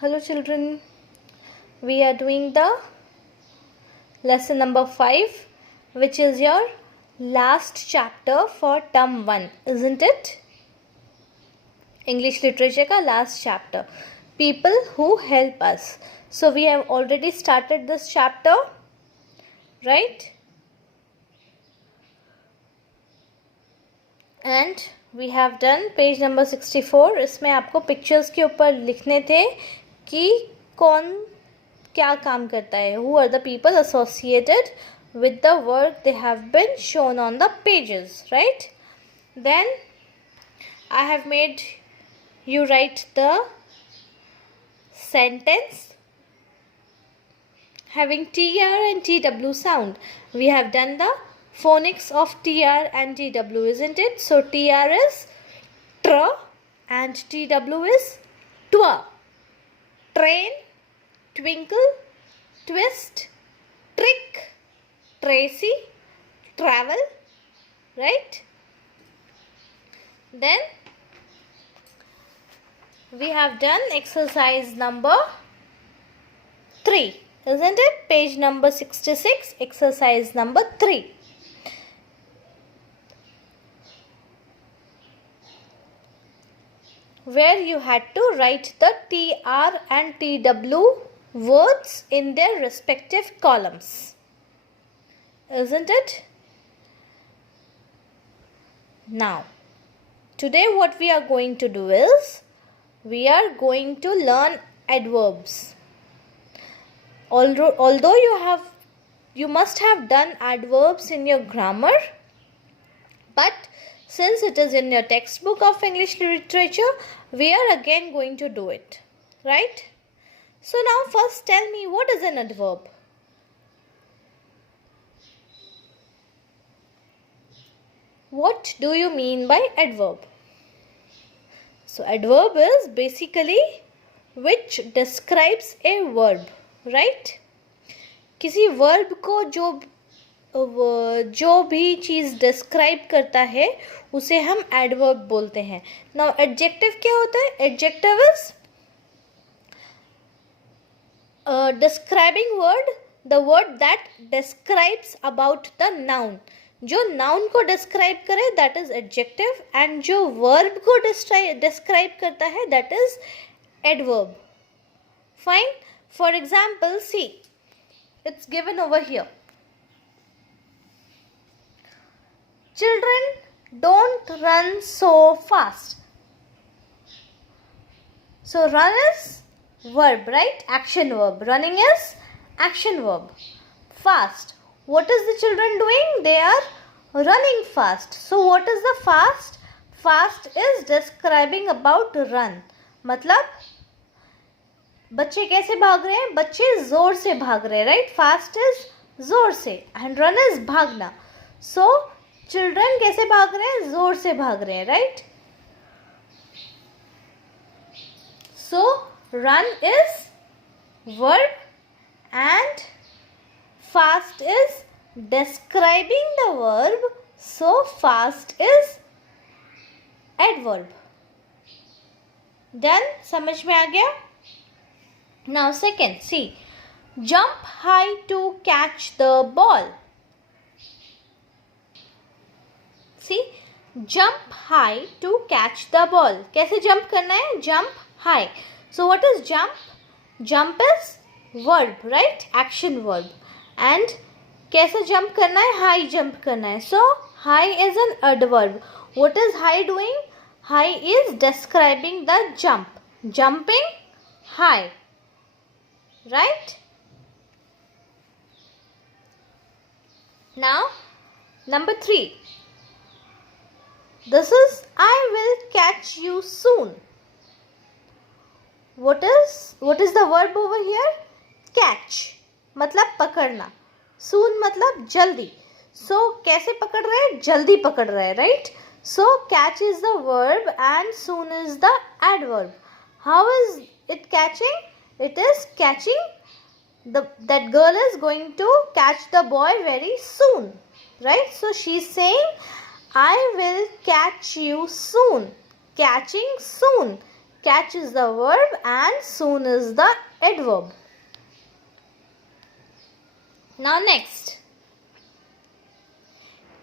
Hello children, we are doing the lesson number 5, which is your last chapter for term 1, isn't it? English literature ka last chapter, people who help us. So we have already started this chapter, right? And we have done page number 64. इसमें आपको pictures के ऊपर लिखने थे कि कौन क्या काम करता है, who are the people associated with the work they have been shown on the pages, right? Then I have made you write the sentence having TR and TW sound. We have done the phonics of TR and TW, isn't it? So TR is tr and TW is twa. Train, twinkle, twist, trick, Tracy, travel, right? Then we have done exercise number 3, isn't it? Page number 66, exercise number 3. Where you had to write the TR and TW words in their respective columns, isn't it? Now, today what we are going to do is, we are going to learn adverbs. Although you must have done adverbs in your grammar, but since it is in your textbook of English literature, we are again going to do it, right? So now first tell me, what is an adverb? What do you mean by adverb? So adverb is basically which describes a verb, right? किसी verb को जो भी चीज़ describe करता है उसे हम adverb बोलते हैं. नाउ एडजेक्टिव क्या होता है? Adjective is describing word, the word that describes about the noun. जो नाउन को डिस्क्राइब करे दैट इज एडजेक्टिव, एंड जो वर्ब को डिस्क्राइब करता है that is adverb. Fine. For example, see, it's given over here. Children, don't run so fast. So run is verb, right? Action verb. Running is action verb. Fast. What is the children doing? They are running fast. So what is the fast? Fast is describing about run. मतलब बच्चे कैसे भाग रहे हैं? बच्चे जोर से भाग रहे हैं, right? Fast is जोर से and run is भागना. So चिल्ड्रन कैसे भाग रहे हैं? जोर से भाग रहे हैं, right? So run is verb and fast is describing the verb, so fast is adverb. Done? समझ में आ गया? Now second, see, jump high to catch the ball. See, jump high to catch the ball. कैसे jump करना है? Jump high. So what is jump? Jump is verb, right? Action verb. And कैसे jump करना है? High jump करना है. So high is an adverb. What is high doing? High is describing the jump. Jumping high, right? Now number 3. This is I will catch you soon. What is the verb over here? Catch मतलब पकड़ना. Soon मतलब जल्दी. So कैसे पकड़ रहे हैं? जल्दी पकड़ रहे हैं, right? So catch is the verb and soon is the adverb. How is it catching? It is catching. That girl is going to catch the boy very soon, right? So she's saying I will catch you soon. Catching soon. catch is the verb and soon is the adverb. Now next,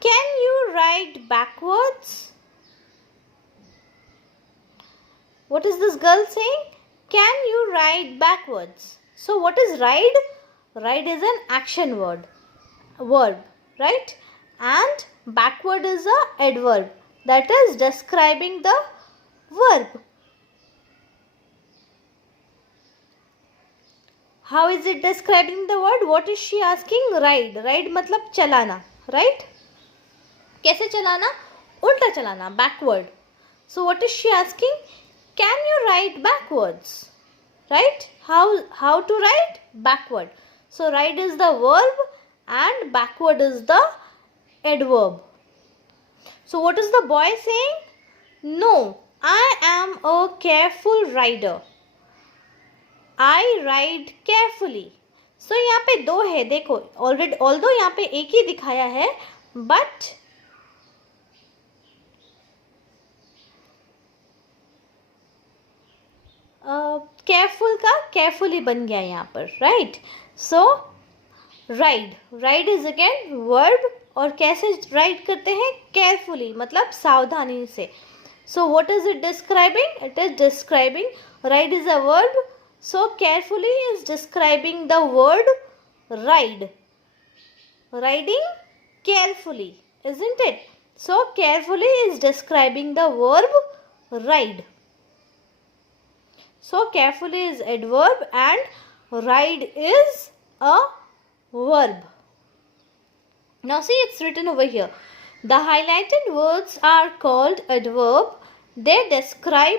can you ride backwards? What is this girl saying? Can you ride backwards? So what is ride? Ride is an action verb, right? And backward is a adverb, that is describing the verb. How is it describing the word? What is she asking? Ride. Ride मतलब चलाना, right? कैसे चलाना? उल्टा चलाना, backward. So what is she asking? Can you ride backwards? Right? How to ride? Backward. So ride is the verb and backward is the adverb. So what is the boy saying? No, I am a careful rider. I ride carefully. So यहाँ पे दो है, देखो already, although यहाँ पे एक ही दिखाया है, but careful का carefully बन गया यहाँ पर, right? So ride is again verb और कैसे ride करते हैं? Carefully मतलब सावधानी से. So what is it describing? It is describing, ride is a verb, so carefully is describing the word ride. Riding carefully, isn't it? So carefully is describing the verb ride. So carefully is adverb and ride is a verb. Now see, it's written over here. The highlighted words are called adverb. They describe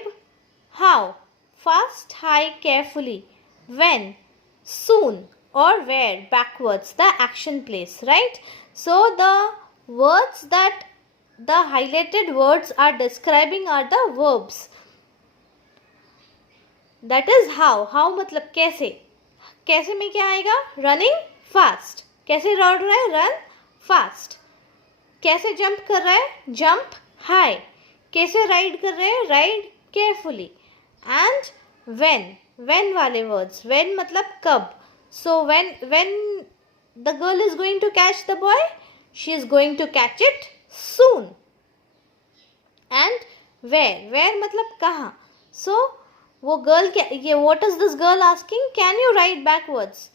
how, fast, high, carefully, when, soon or where, backwards, the action place, right? So the words that the highlighted words are describing are the verbs. That is how. How मतलब कैसे. कैसे में क्या आएगा? Running fast. कैसे दौड़ रहा है? Run fast. कैसे jump कर रहा है? Jump high. कैसे ride कर रहे हैं? Ride carefully. And when. When वाले words. When मतलब कब. So when the girl is going to catch the boy, she is going to catch it soon. And where. Where मतलब कहाँ. So वो गर्ल क्या, ये what is this girl asking? Can you ride backwards?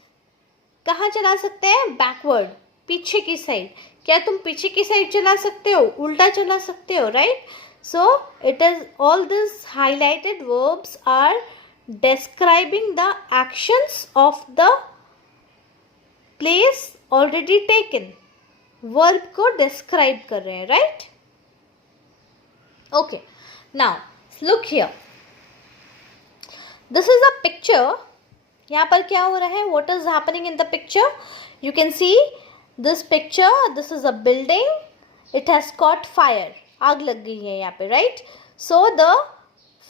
कहाँ चला सकते हैं? Backward, पीछे की साइड. क्या तुम पीछे की साइड चला सकते हो? उल्टा चला सकते हो, right? So it is, all these highlighted verbs are describing the actions of the place already taken. Verb को describe कर रहे हैं, right? Okay, now look here. This is a picture. यहाँ पर क्या हो रहा है? What is happening in the picture? You can see this picture. This is a building. It has caught fire. आग लग गई है यहाँ पे, right? So the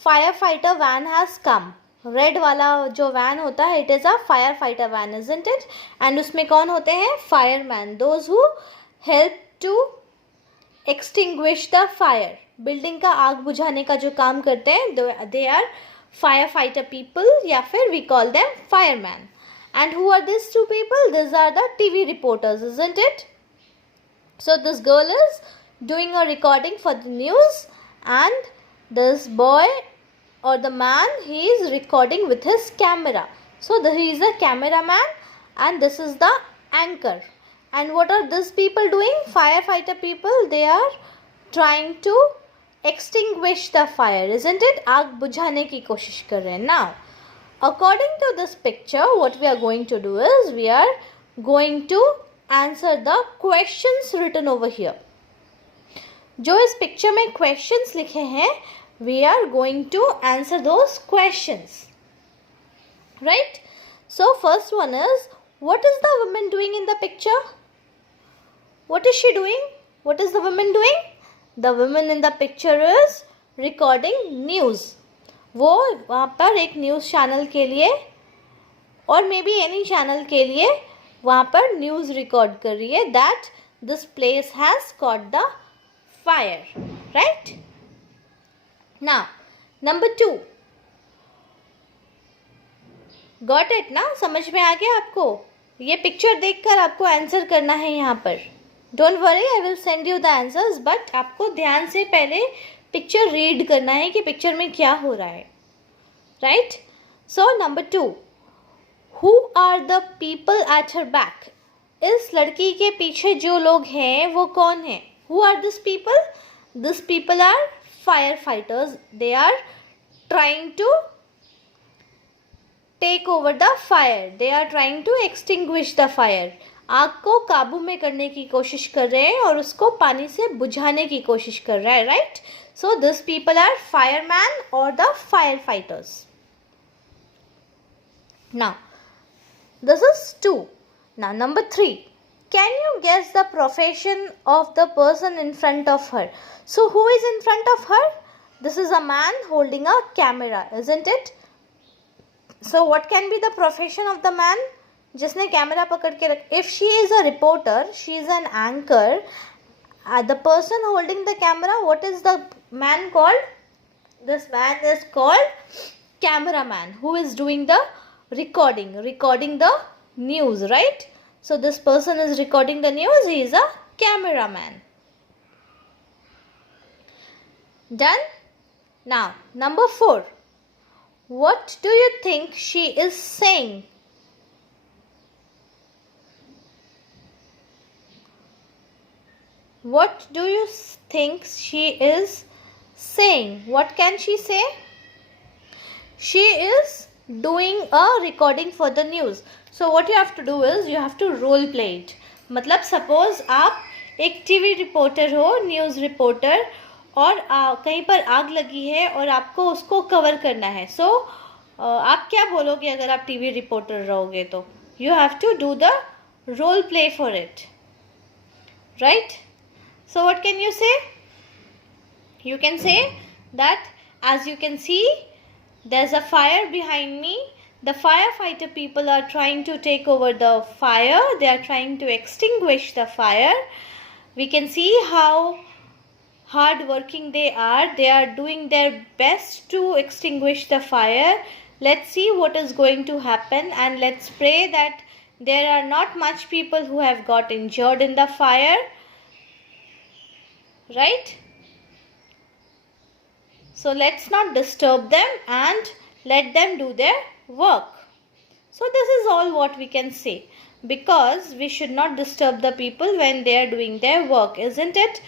firefighter van has come. Red वाला जो van होता है, it is a firefighter van, isn't it? And उसमें कौन होते हैं? Fireman. Those who help to extinguish the fire. Building का आग बुझाने का जो काम करते हैं, they are firefighter people, या फिर we call them fireman. And who are these two people? These are the TV reporters, isn't it? So this girl is doing a recording for the news, and this boy or the man, he is recording with his camera. So he is a cameraman and this is the anchor. And what are these people doing? Firefighter people, they are trying to extinguish the fire, isn't it? आग बुझाने की कोशिश कर रहे हैं. Now, according to this picture, what we are going to do is, we are going to answer the questions written over here. जो इस picture में questions लिखे हैं, we are going to answer those questions, right? So first one is, what is the woman doing in the picture? What is she doing? What is the woman doing? The woman in the picture is recording news. वो वहाँ पर एक news channel के लिए और may be any channel के लिए वहाँ पर न्यूज़ रिकॉर्ड कर रही है that this place has caught the fire, right? Now, number 2. Got it ना, समझ में आ गया आपको? ये पिक्चर देखकर आपको आंसर करना है यहाँ पर. Don't worry, I will send you the answers, but आपको ध्यान से पहले पिक्चर रीड करना है कि पिक्चर में क्या हो रहा है. Right? So number 2, who are the people at her back? इस लड़की के पीछे जो लोग हैं वो कौन है? Who are this people? This people are fire fighters. They are trying to take over the fire. They are trying to extinguish the fire. आग को काबू में करने की कोशिश कर रहे हैं और उसको पानी से बुझाने की कोशिश कर रहा है. Right? So this people are fireman और the fire Now, this is 2. Now, number 3. Can you guess the profession of the person in front of her? So, who is in front of her? This is a man holding a camera, isn't it? So, what can be the profession of the man? जिसने camera पकड़ के रख. If she is a reporter, she is an anchor. The person holding the camera, what is the man called? This man is called cameraman, who is doing the recording the news, right? So this person is recording the news. He is a cameraman. Done? Now, number 4. What do you think she is saying? What do you think she is saying? What can she say? She is doing a recording for the news. So what you have to do is you have to role play it. मतलब suppose आप एक TV reporter हो, news reporter, और कहीं पर आग लगी है और आपको उसको कवर करना है. सो आप क्या बोलोगे अगर आप टीवी रिपोर्टर रहोगे? तो you have to do the role play for it. Right? So what can you say? You can say that, as you can see, there's a fire behind me. The firefighter people are trying to take over the fire. They are trying to extinguish the fire. We can see how hard working they are. They are doing their best to extinguish the fire. Let's see what is going to happen, and let's pray that there are not much people who have got injured in the fire. Right? So let's not disturb them and let them do their work. So this is all what we can say, because we should not disturb the people when they are doing their work, isn't it?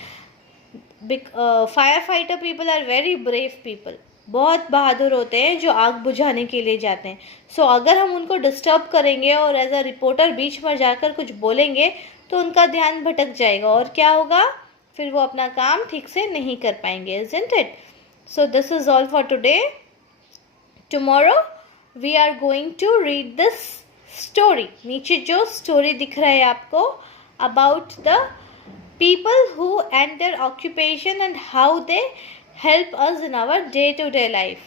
Firefighter people are very brave people. बहुत बहादुर होते हैं जो आग बुझाने के लिए जाते हैं. So अगर हम उनको डिस्टर्ब करेंगे और एज अ रिपोर्टर बीच में जाकर कुछ बोलेंगे तो उनका ध्यान भटक जाएगा और क्या होगा? फिर वो अपना काम ठीक से नहीं कर पाएंगे, isn't it? So this is all for today. Tomorrow we are going to read this story. नीचे जो story दिख रहा है आपको about the people who and their occupation and how they help us in our day-to-day life,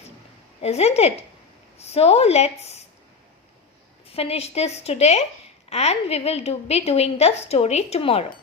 isn't it? So let's finish this today and we will be doing the story tomorrow.